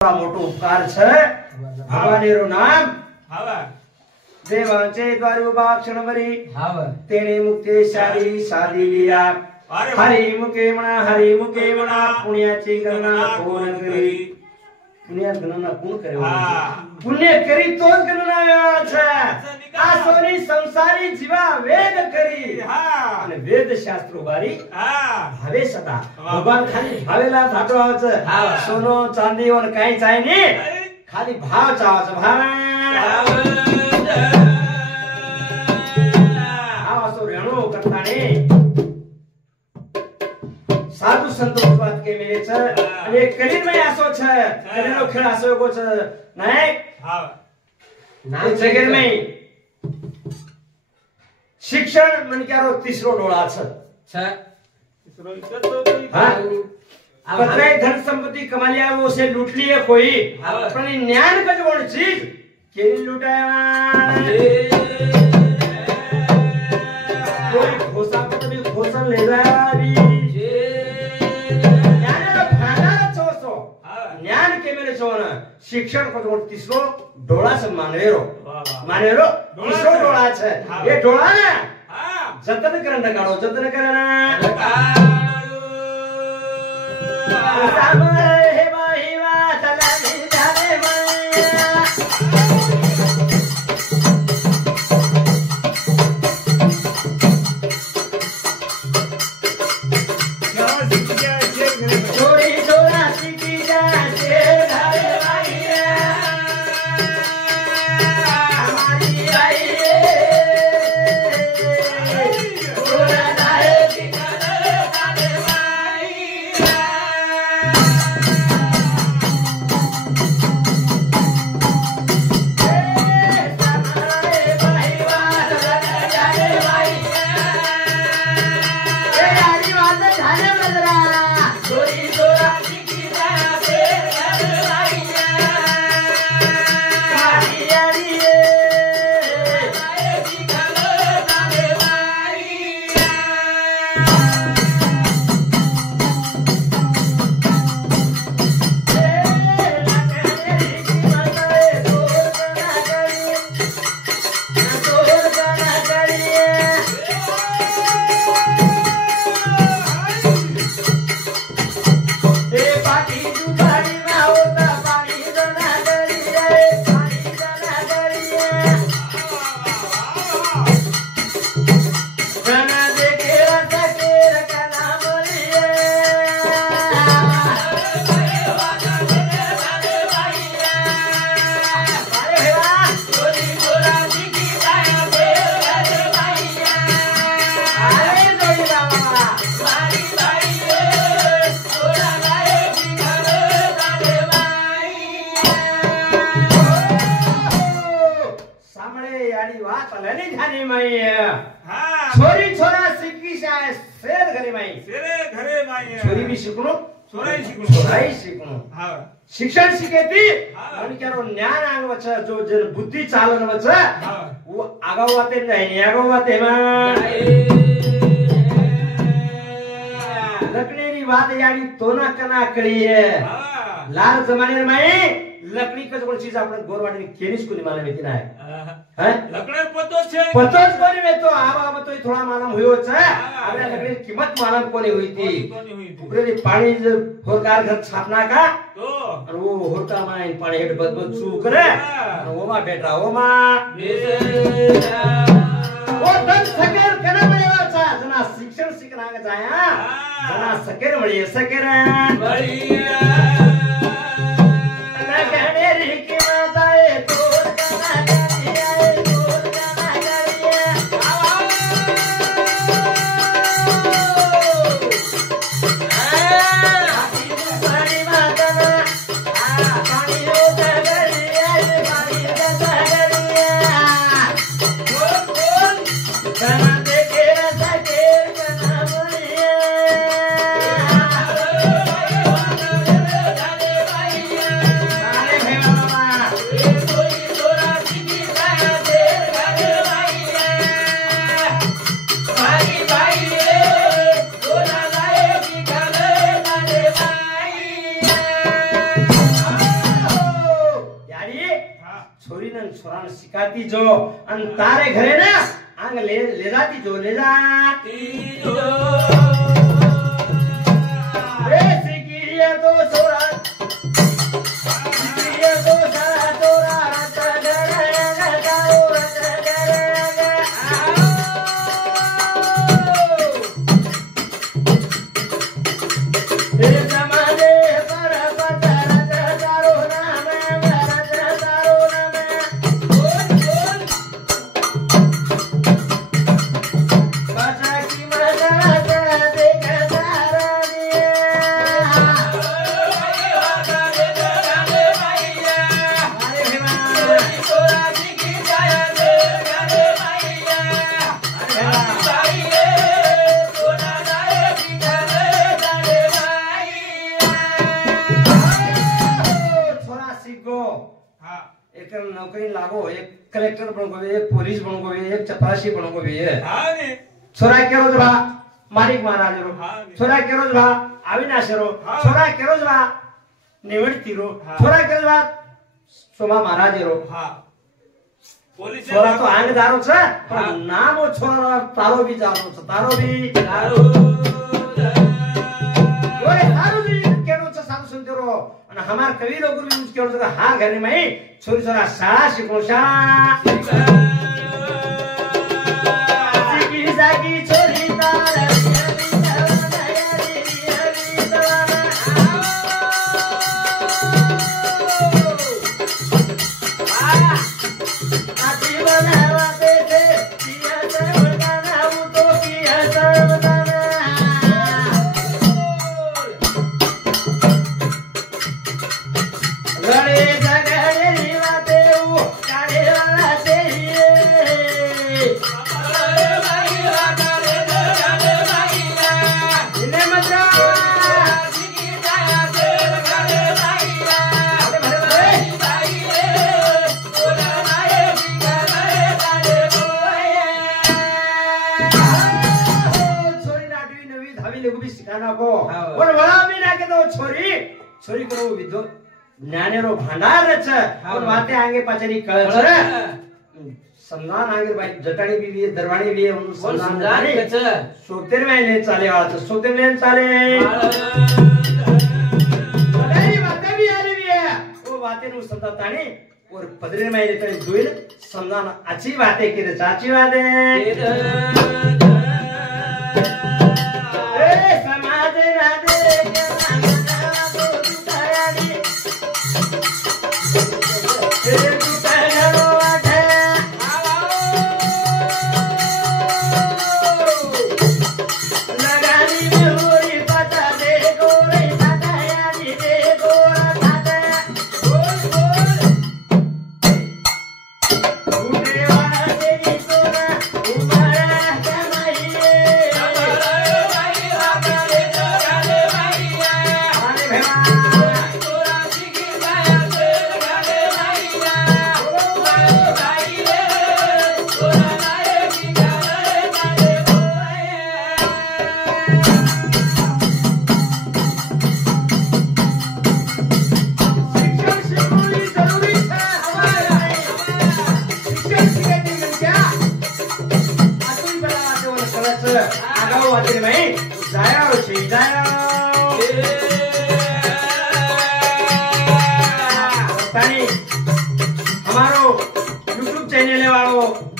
मोटो उपकार छे भगवानेरो नाम देवांचे द्वार उपाक्षण मरी तेने मुक्ते शादी शादी लिया हरि मुके मणा पुण्याची गणना कोण करी पुण्य गणना कोण करे पुण्य करी तो गणना छे आ सोनी संसारी जीवा वेद करी અને વેદ શાસ્ત્રો બારી ભાવે સદા ભગવાન ખાલી ભાવેલા થાતો આવે છે સોનો ચાંદી ઓન કાઈ ચાય ની ખાલી ભાવ ચાવે છે ભાવ આવા સો રેણો કરતા ને साधु संत बात के मेरे छ અને કલીન મે આસો છે કલીનો ખેલ આસો કો છે નહીં ના જગર મે शिक्षण मन क्यारो तीसरो डोळा छ तीसरो पत्रे धन संपत्ति कमा लिया वो से लूट लिए कोई पण ज्ञान का कोण चीज केली लूटाया कोई खोसा को भी खोसन ले जाया भी ज्ञान रो फायदा छोसो ज्ञान के मेरे छोना शिक्षण को कोण तीसरो डोळा से मानवेरो तीसरो डोळा छे ये डोळा ने जतन करन काढो जतन करन हे बाई वा चला झाले चोरी चोरा सीखी जा छोरी छोरा सीखी जाए शेर घरे माई छोरी भी सीखनो छोराई सीखनो शिक्षण सीखेती मन क्यारो ज्ञान आंग वच जो जन बुद्धि चालन वच वो आगावाते नहीं आगावाते मा लकड़ी बात यानी तोना कना कड़ी है लाल जमाने में लकड़ी का कोण चीज आपण गोरवाडी केनीस कोनी मालूम येती नाही हैं लकड़ी पतोच कोनी वेतो आवा तो थोड़ा मालूम होयो छ आपल्या लकड़ी किंमत मालूम कोनी होई थी उकरे पाणी होरकार घर छापना का तो और वो होरका माई पाणी हेड बदबद चू करे और ओमा बेटा ओमा वो धन सकेर कना पडेवा छ जना शिक्षण शिकना का जाया जना सकेर मळी सकेर बढ़िया छोरा ने सिखाती जो अन तारे घरे ना आंग ले जाती जो ले जाती जो रे सिकिए तो छोरा सिकिए तो सारा छोरा रत गरे गाओ रत गरे रे समाजे पर पतर तारो नाम भरत तारो नाम बोल बचा की मजा देख तारा दिए अरे भैया तोरा की जाया दे गाने भैया एक नौकरी लागो एक कलेक्टर बनो एक पुलिस बनो एक चपरासी बनो छोरा के रोज बा मालिक महाराज रो छोरा के रोज बा अविनाश रो छोरा के रोज बा निवृत्ति रो छोरा के रोज बा शोभा महाराज रो छोरा तो आंगदारो छ पर नाम ओ छोरा तारो भी जानो छ तारो भी तारो ओए तारो भी केनो छ साधु सुनते रो અને हमार कवि लोग भी यूज केरो छ हा घरे में छोरी छोरा शाळा शिको सिकी जागी छोरी तार छोरी को विद्व ज्ञानेरो भंडार छ और बातें आगे पचरी कळ छ सम्मान आगे भाई जटाणी भी है दरवाणी भी है उन सम्मान छ सोतेर में ले चाले वाला छ सोतेर में चाले अरे बातें भी आ रही है वो बातें नु संताताणी और पदरे में ले तणी दुइल सम्मान अच्छी बातें की चाची बातें ए समाज राधे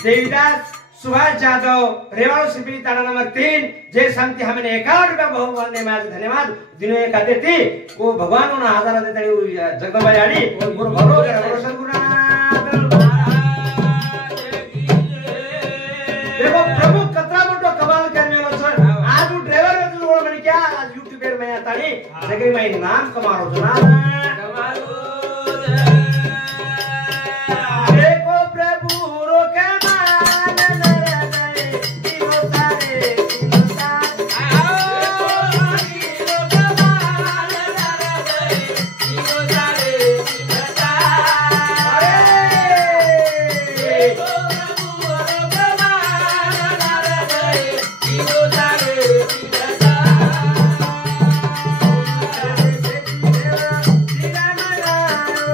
देवीदास सुभाष जादव रेवाड़ो सिपली ताड़ा नंबर 3 जय शांति हमने 51 रुपया भगवान ने माज धन्यवाद दिनों एक आते थी वो भगवान ने हजार देते जगदम्बा यानी गुरु भरो रोशन गुरुनाथ देखो प्रभु कतरा मोटो कमाल करने वाला सर आज वो ड्राइवर में तो मैंने क्या आज यूट्यूबर में आता नहीं लेकिन मैं नाम कमा रहा हूं ना कमालो देखो प्रभु रोके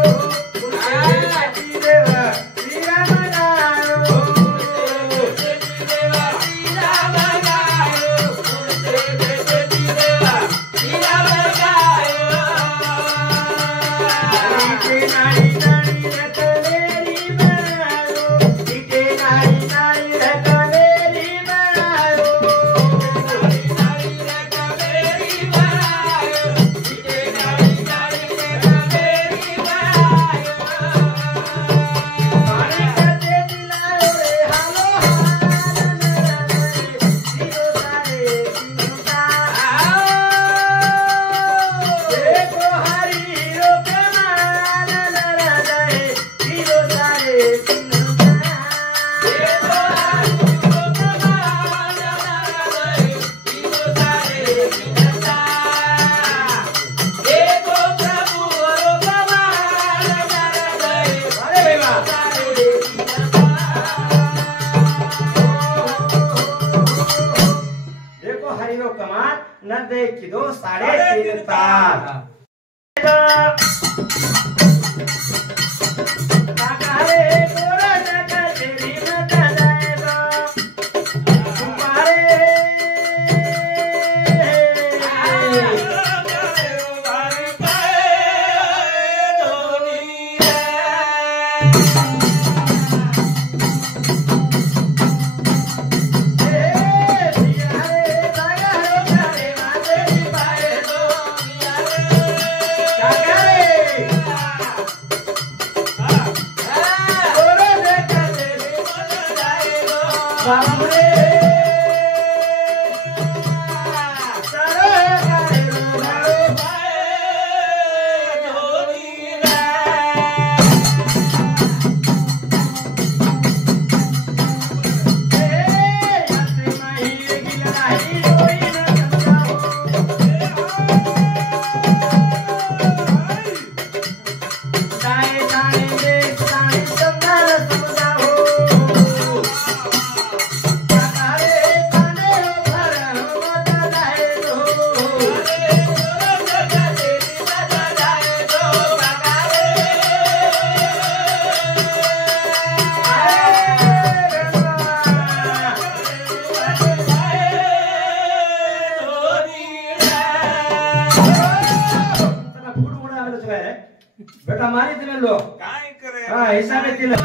Oh न देखी दो 3.5 तार बेटा मारी तुम्हें लो काय करे हाँ हिसाब है तिल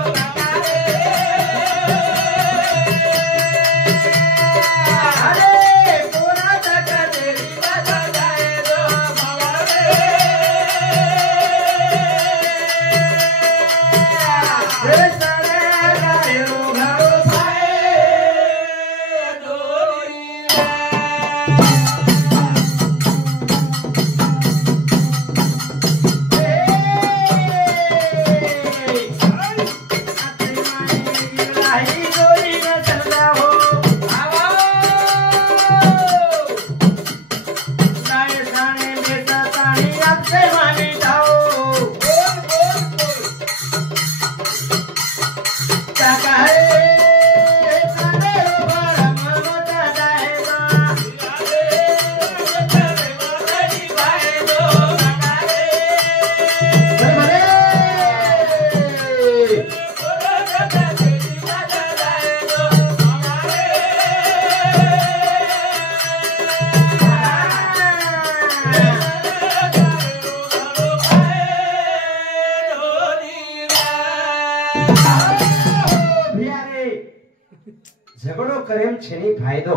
झगड़ो करेम छेनी फायदो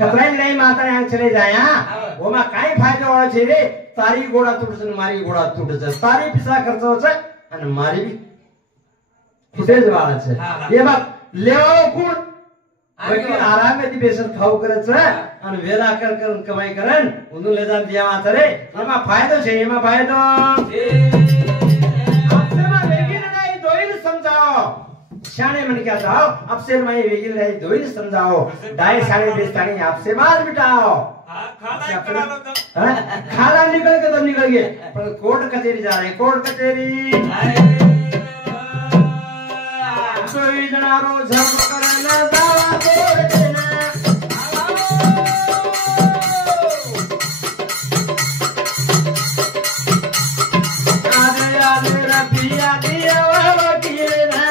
कतराई लड़ाई माता यहाँ चले जाया वो में काई फायदो वाला छे रे तारी गोड़ा टूटस मारी गोड़ा टूटस तारी पिसा करतो छे અને મારી બી ખુદે જ વાળા છે એ બાપ લેવો કોણ કોઈ આરામે થી બેસર ખાવ કરે છે અને વેલા કર કર કમાઈ કરન ઉનું લે જાન દિયા માતા રે એમાં ફાયદો છે એમાં ફાયદો આપસે માં વેગી લડાઈ દોઈને સમજાવો शाने मन क्या जाओ आपसे मैं वेगिल रही दो ही समझाओ 2.5 देश तानी आपसे मार मिटाओ खाला निकल के तब निकल गए पर कोर्ट कचहरी जा रहे हैं कोर्ट कचहरी सोई जनारो झम करना दावा तोड़ देना आधे आधे रबिया दिया वकील ना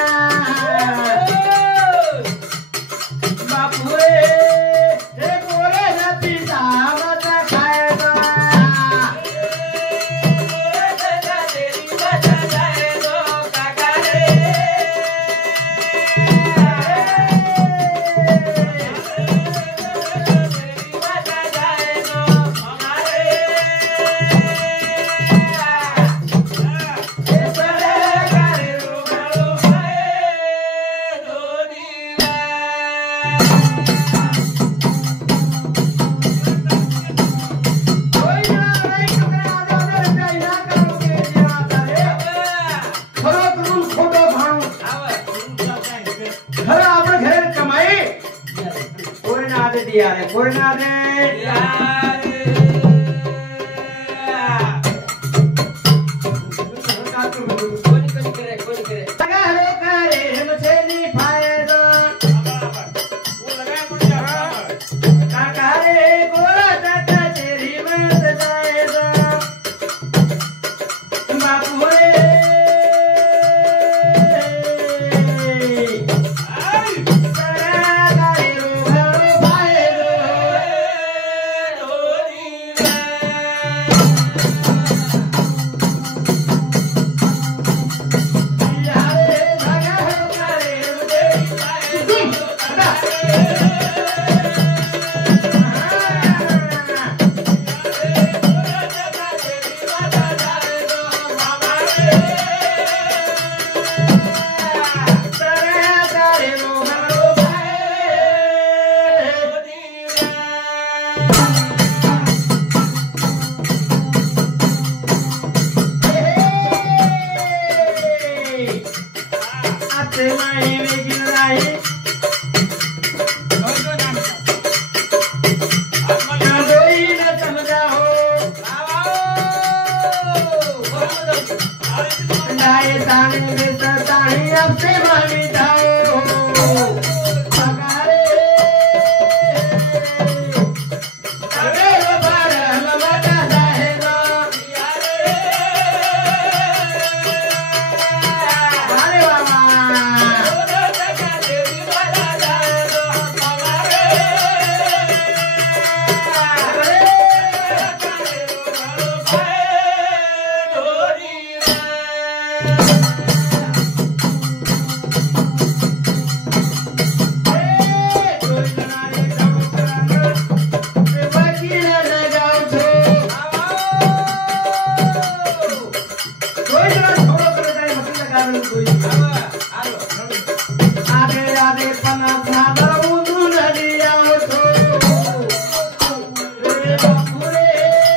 दिया रे कोरना रे कोनी करे लगा रे करे मुझे नहीं फायदा वो लगा मुझे काका रे गोरा दादा तेरी लाए ताने में सताने अब से मानी जाओ पकारे अबे वो बार हम बता जाएगा अरे बाबा कोई